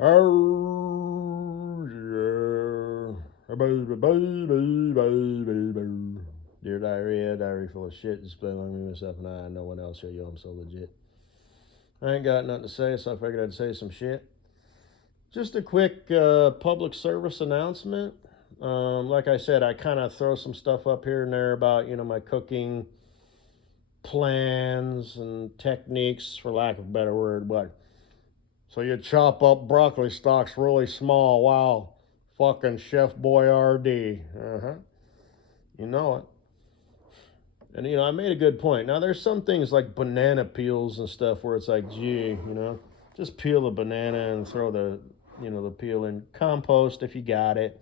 Oh, yeah. Baby, baby, baby, baby. Dear diarrhea, diary full of shit, display among me, myself, and I. No one else here, yo, I'm so legit. I ain't got nothing to say, so I figured I'd say some shit. Just a quick public service announcement. Like I said, I kind of throw some stuff up here and there about, my cooking plans and techniques, for lack of a better word, but so you chop up broccoli stalks really small. Wow. Fucking Chef Boyardee. Uh huh. You know it. And, I made a good point. Now, there's some things like banana peels and stuff where it's like, gee, just peel the banana and throw the peel in compost if you got it.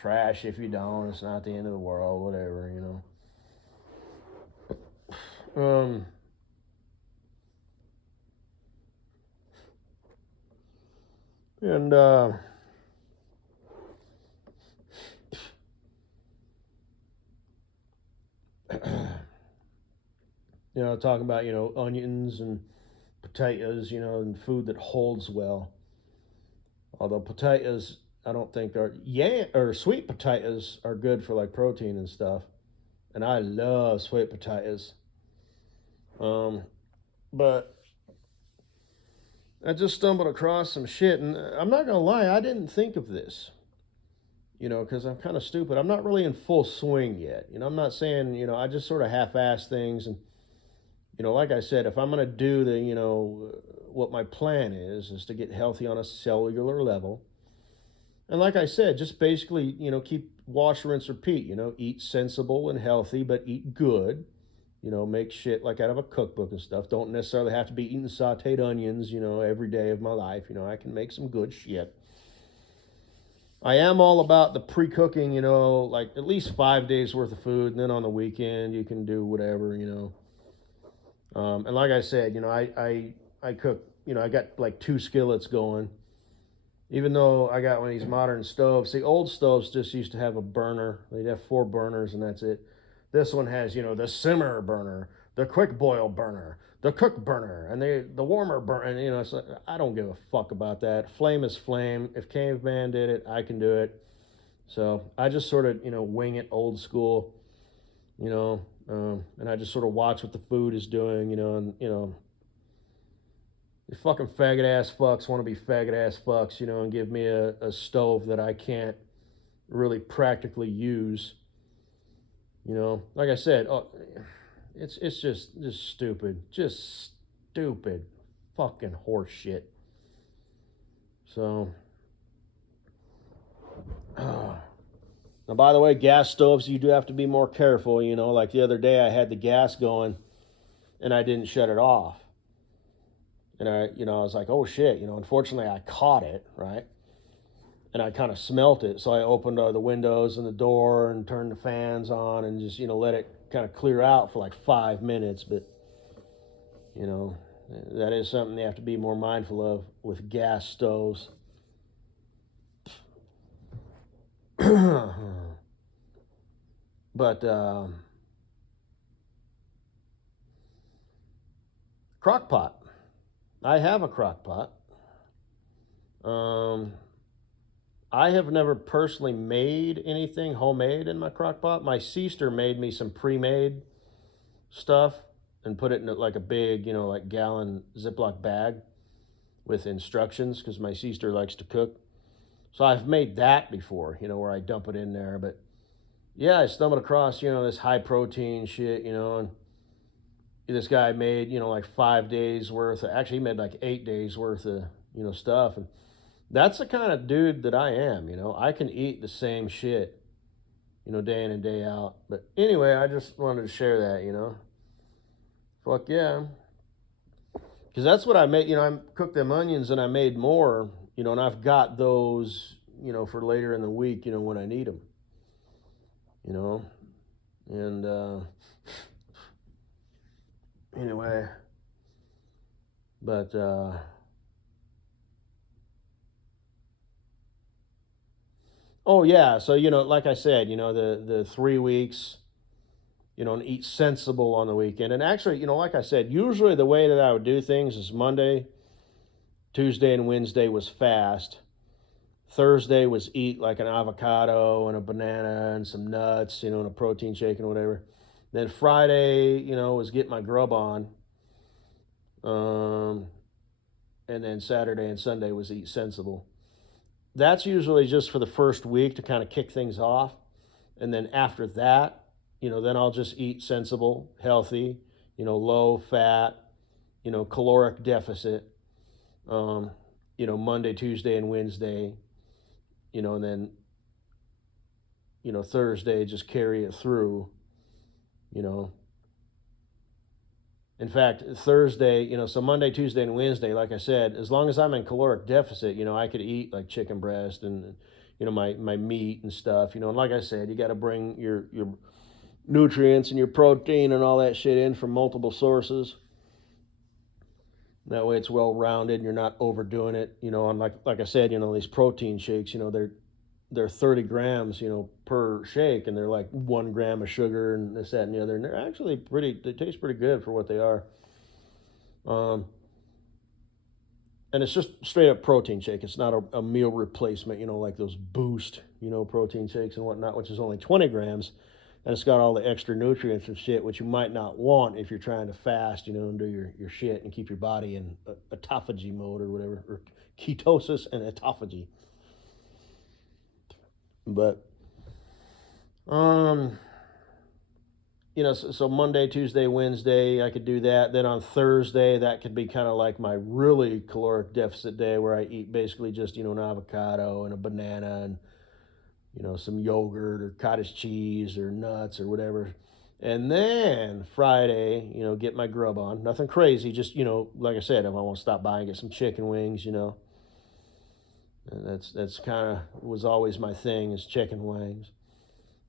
Trash if you don't. It's not the end of the world, whatever. Um, and, talking about, onions and potatoes, and food that holds well. Although potatoes, I don't think are or sweet potatoes are good for like protein and stuff. And I love sweet potatoes. Um, but I just stumbled across some shit, and I'm not gonna lie, I didn't think of this. Because I'm kind of stupid. I'm not really in full swing yet. I'm not saying, I just sort of half-ass things, and like I said, if I'm gonna do what my plan is to get healthy on a cellular level. And like I said, just basically, keep wash, rinse, repeat. Eat sensible and healthy, but eat good. Make shit like out of a cookbook and stuff. Don't necessarily have to be eating sauteed onions, every day of my life. I can make some good shit. I am all about the pre-cooking, like at least 5 days worth of food, and then on the weekend you can do whatever. And like I said, I cook. I got like 2 skillets going. Even though I got one of these modern stoves, the old stoves just used to have a burner. They'd have 4 burners, and that's it. This one has, the simmer burner, the quick boil burner, the cook burner, and the warmer burner. And it's like, I don't give a fuck about that. Flame is flame. If caveman did it, I can do it. So I just sort of, wing it old school, and I just sort of watch what the food is doing, and you fucking faggot ass fucks want to be faggot ass fucks, and give me a stove that I can't really practically use. Like I said, it's just stupid, just stupid, fucking horse shit. So, now by the way, gas stoves you do have to be more careful. Like the other day I had the gas going, and I didn't shut it off, and I was like, oh shit, unfortunately I caught it right. And I kind of smelt it. So I opened the windows and the door and turned the fans on and just, let it kind of clear out for like 5 minutes. But, you know, that is something you have to be more mindful of with gas stoves. But crock pot. I have a crock pot. Um, I have never personally made anything homemade in my crock pot. My sister made me some pre-made stuff and put it in like a big, like gallon Ziploc bag with instructions because my sister likes to cook. So I've made that before, where I dump it in there. But yeah, I stumbled across, this high protein shit, and this guy made, like 5 days worth. Actually, he made like 8 days worth of, stuff. And that's the kind of dude that I am, I can eat the same shit, day in and day out. But anyway, I just wanted to share that. Fuck yeah. Because that's what I made. I cooked them onions and I made more, and I've got those, for later in the week, when I need them, you know. And anyway, but oh yeah, so like I said, the 3 weeks, and eat sensible on the weekend. And actually, like I said, usually the way that I would do things is Monday, Tuesday and Wednesday was fast. Thursday was eat like an avocado and a banana and some nuts, and a protein shake and whatever. Then Friday, was get my grub on. And then Saturday and Sunday was eat sensible. That's usually just for the first week to kind of kick things off. And then after that, then I'll just eat sensible, healthy, low fat, caloric deficit, Monday, Tuesday, and Wednesday, and then, Thursday, just carry it through, In fact, Thursday, so Monday, Tuesday, and Wednesday, like I said, as long as I'm in caloric deficit, I could eat like chicken breast and, my meat and stuff, and like I said, you got to bring your nutrients and your protein and all that shit in from multiple sources. That way it's well-rounded and you're not overdoing it, and like I said, these protein shakes, they're 30 grams, per shake, and they're like 1 gram of sugar and this, that, and the other. And they're actually they taste pretty good for what they are. And it's just straight up protein shake. It's not a meal replacement, like those Boost, protein shakes and whatnot, which is only 20 grams. And it's got all the extra nutrients and shit, which you might not want if you're trying to fast, and do your shit and keep your body in autophagy mode or whatever, or ketosis and autophagy. But, so Monday, Tuesday, Wednesday, I could do that. Then on Thursday, that could be kind of like my really caloric deficit day where I eat basically just, an avocado and a banana and, some yogurt or cottage cheese or nuts or whatever. And then Friday, get my grub on. Nothing crazy, just, like I said, if I want to stop by and get some chicken wings, And that's kind of was always my thing, is chicken wings.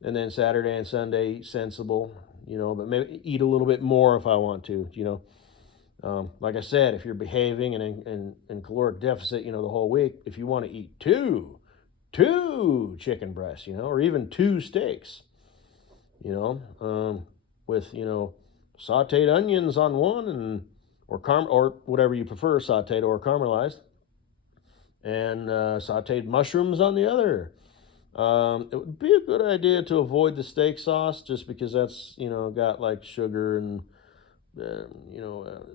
And then Saturday and Sunday, eat sensible, but maybe eat a little bit more if I want to, like I said, if you're behaving and in caloric deficit, the whole week, if you want to eat two chicken breasts, or even 2 steaks, with, sauteed onions on one or whatever you prefer, sauteed or caramelized, and sauteed mushrooms on the other. It would be a good idea to avoid the steak sauce, just because that's, got like sugar and,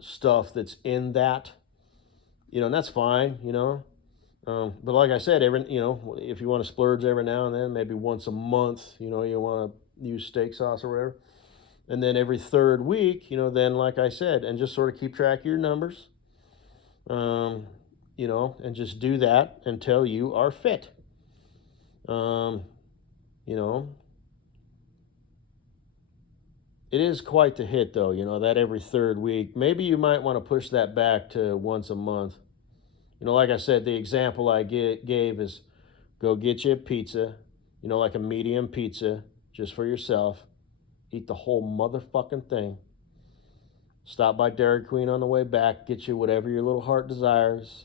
stuff that's in that, and that's fine, but like I said, if you want to splurge every now and then, maybe once a month, you want to use steak sauce or whatever. And then every third week, then like I said, and just sort of keep track of your numbers. And just do that until you are fit. It is quite the hit, though, that every third week. Maybe you might want to push that back to once a month. Like I said, the example I gave is go get you a pizza, like a medium pizza, just for yourself. Eat the whole motherfucking thing. Stop by Dairy Queen on the way back, get you whatever your little heart desires.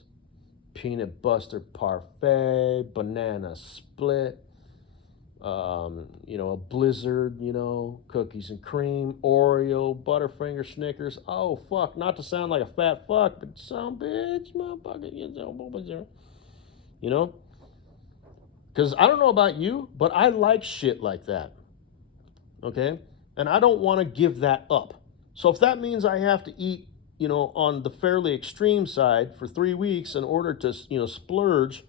Peanut butter parfait, banana split, a Blizzard, cookies and cream, Oreo, Butterfinger, Snickers. Oh, fuck, not to sound like a fat fuck, but some bitch, motherfucker, Because I don't know about you, but I like shit like that, okay? And I don't want to give that up. So if that means I have to eat, on the fairly extreme side for 3 weeks in order to, splurge,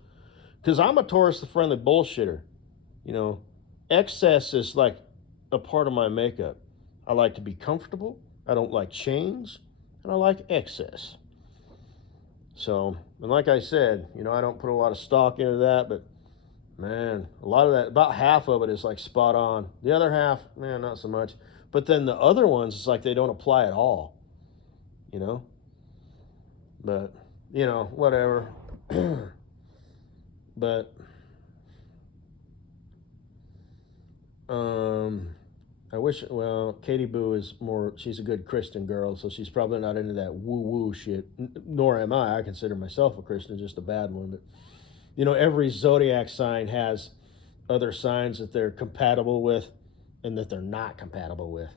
because I'm a Taurus-friendly bullshitter. Excess is like a part of my makeup. I like to be comfortable. I don't like change, and I like excess. So, and like I said, I don't put a lot of stock into that, but man, a lot of that, about half of it is like spot on. The other half, man, not so much. But then the other ones, it's like they don't apply at all. But, whatever. But, I wish, Katie Boo is she's a good Christian girl, so she's probably not into that woo-woo shit, nor am I. I consider myself a Christian, just a bad one. But, every zodiac sign has other signs that they're compatible with and that they're not compatible with.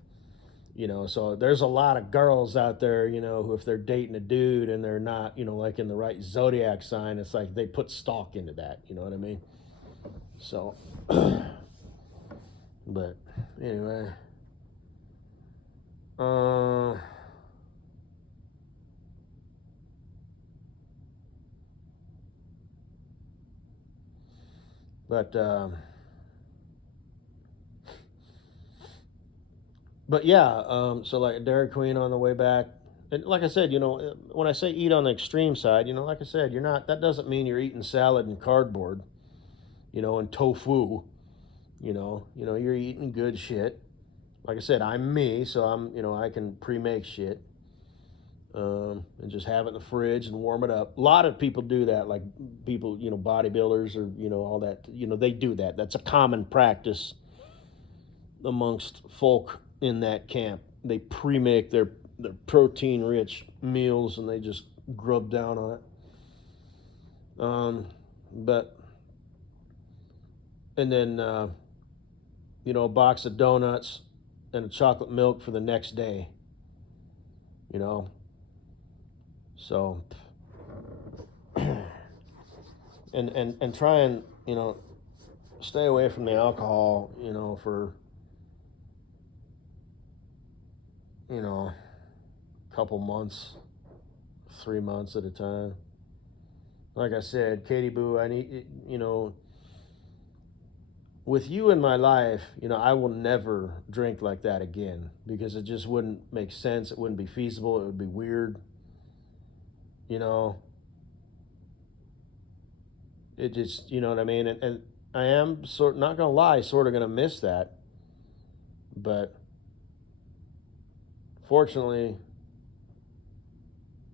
So there's a lot of girls out there, who if they're dating a dude and they're not, like in the right zodiac sign, it's like they put stock into that. You know what I mean? So, but anyway, uh, but but yeah, so like Dairy Queen on the way back, and like I said, when I say eat on the extreme side, like I said, you're not. That doesn't mean you're eating salad and cardboard, and tofu. You're eating good shit. Like I said, I'm me, so I can pre-make shit, and just have it in the fridge and warm it up. A lot of people do that, like people, bodybuilders or all that. They do that. That's a common practice amongst folk in that camp. They pre-make their protein-rich meals and they just grub down on it. But and then a box of donuts and a chocolate milk for the next day. You know, so and try and stay away from the alcohol. For a couple months, 3 months at a time. Like I said, Katie Boo, I need, with you in my life, I will never drink like that again because it just wouldn't make sense. It wouldn't be feasible. It would be weird. You know, it just, you know what I mean? And I am not going to lie, sort of going to miss that. But fortunately,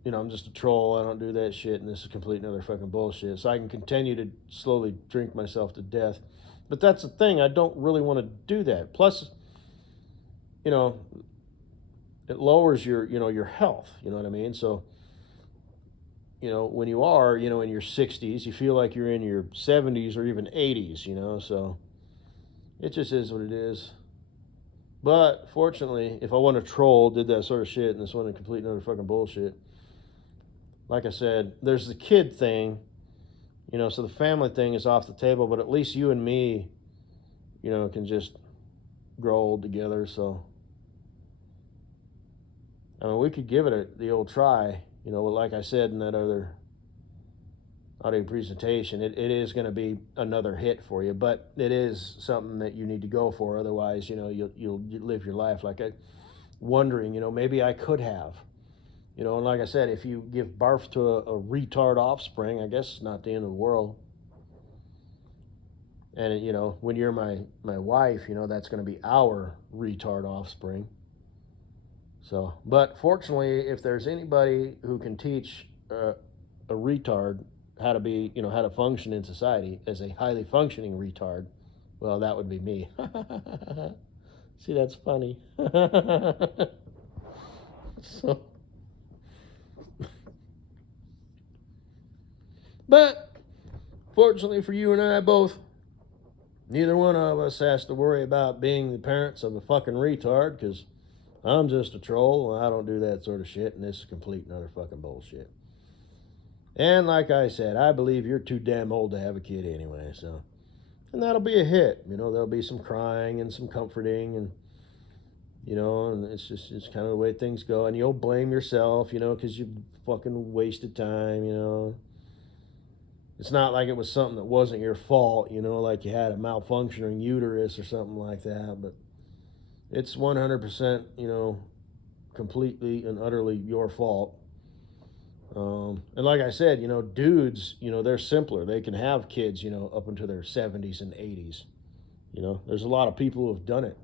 I'm just a troll. I don't do that shit, and this is complete and utter fucking bullshit. So I can continue to slowly drink myself to death. But that's the thing. I don't really want to do that. Plus, it lowers your health. You know what I mean? So, when you are, in your 60s, you feel like you're in your 70s or even 80s, So it just is what it is. But fortunately, if I want to troll, did that sort of shit, and this wasn't complete and utter fucking bullshit, like I said, there's the kid thing, so the family thing is off the table, but at least you and me, can just grow old together. So, I mean, we could give it the old try, like I said in that other audio presentation, it is going to be another hit for you, but it is something that you need to go for. Otherwise, you'll live your life like wondering, maybe I could have. And like I said, if you give birth to a retard offspring, I guess it's not the end of the world. And, when you're my wife, that's going to be our retard offspring. So, but fortunately, if there's anybody who can teach a retard how to be, how to function in society as a highly functioning retard, well, that would be me. See, that's funny. So. But fortunately for you and I both, neither one of us has to worry about being the parents of a fucking retard, because I'm just a troll and I don't do that sort of shit, and this is complete and utter fucking bullshit. And like I said, I believe you're too damn old to have a kid anyway, so. And that'll be a hit. There'll be some crying and some comforting, and and it's kind of the way things go. And you'll blame yourself, because you fucking wasted time, It's not like it was something that wasn't your fault, like you had a malfunctioning uterus or something like that, but it's 100%, completely and utterly your fault. And like I said, dudes, they're simpler. They can have kids, up into their 70s and 80s. There's a lot of people who have done it,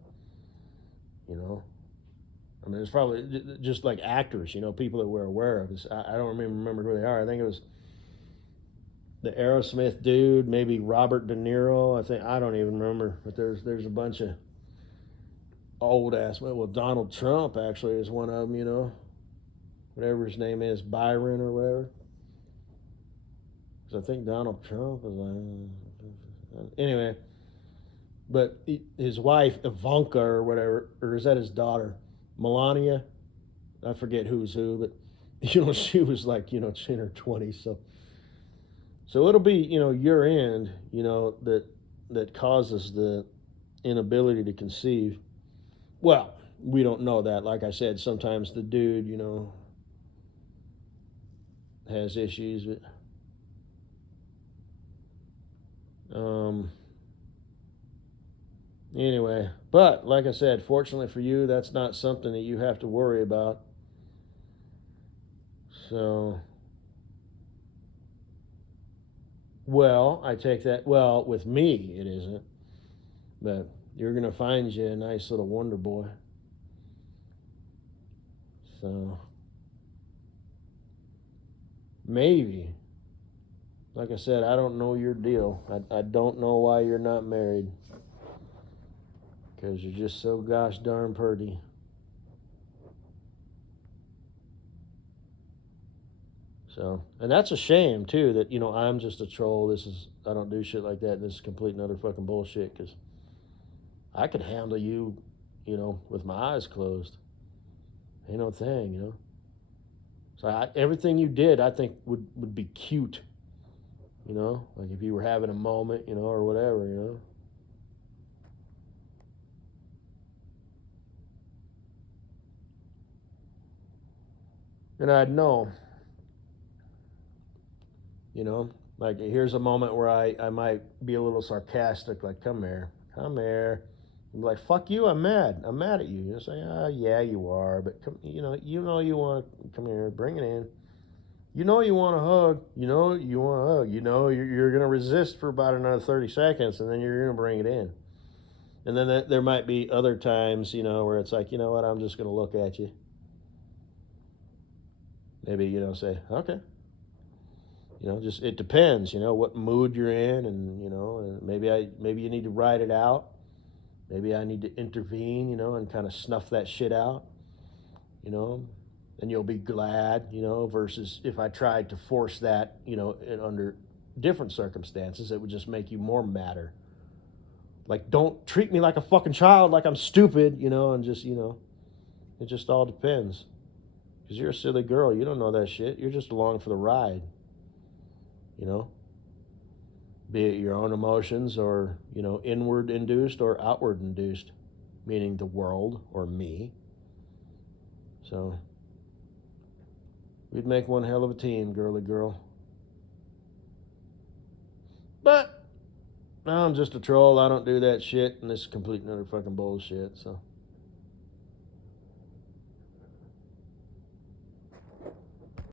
I mean, there's probably just like actors, people that we're aware of. I don't remember who they are. I think it was the Aerosmith dude, maybe Robert De Niro. I don't even remember, but there's a bunch of old ass. Well, Donald Trump actually is one of them. Whatever his name is, Byron or whatever. Because I think Donald Trump is anyway. But his wife Ivanka or whatever, or is that his daughter, Melania, I forget who's who, but she was like, in her 20s. So it'll be, your end, that causes the inability to conceive. Well, we don't know that. Like I said, sometimes the dude, has issues. But anyway, but like I said, fortunately for you, that's not something that you have to worry about. So, well, I take that. Well, with me, it isn't. But you're going to find you a nice little wonder boy. So, maybe. Like I said, I don't know your deal. I don't know why you're not married. Because you're just so gosh darn pretty. So, and that's a shame too that I'm just a troll. I don't do shit like that. This is complete and utter fucking bullshit. Because I could handle you, with my eyes closed. Ain't no thing. So everything you did, I think would be cute. Like if you were having a moment, or whatever. And I'd know. Like here's a moment where I might be a little sarcastic, like, come here. I'm like, fuck you, I'm mad at you. You say, yeah, you are, but come, you want to come here, bring it in. You want a hug. You want a hug. You're going to resist for about another 30 seconds, and then you're going to bring it in. And then there might be other times, where it's like, you know what, I'm just going to look at you. Maybe, say, okay. Just it depends, what mood you're in, and maybe you need to ride it out. Maybe I need to intervene, and kind of snuff that shit out, and you'll be glad, versus if I tried to force that, under different circumstances, it would just make you more madder. Like, don't treat me like a fucking child, like I'm stupid, and just, it just all depends. Because you're a silly girl, you don't know that shit. You're just along for the ride. Be it your own emotions or, inward induced or outward induced, meaning the world or me. So, we'd make one hell of a team, girly girl. But, I'm just a troll. I don't do that shit, and this is complete and utter fucking bullshit, so.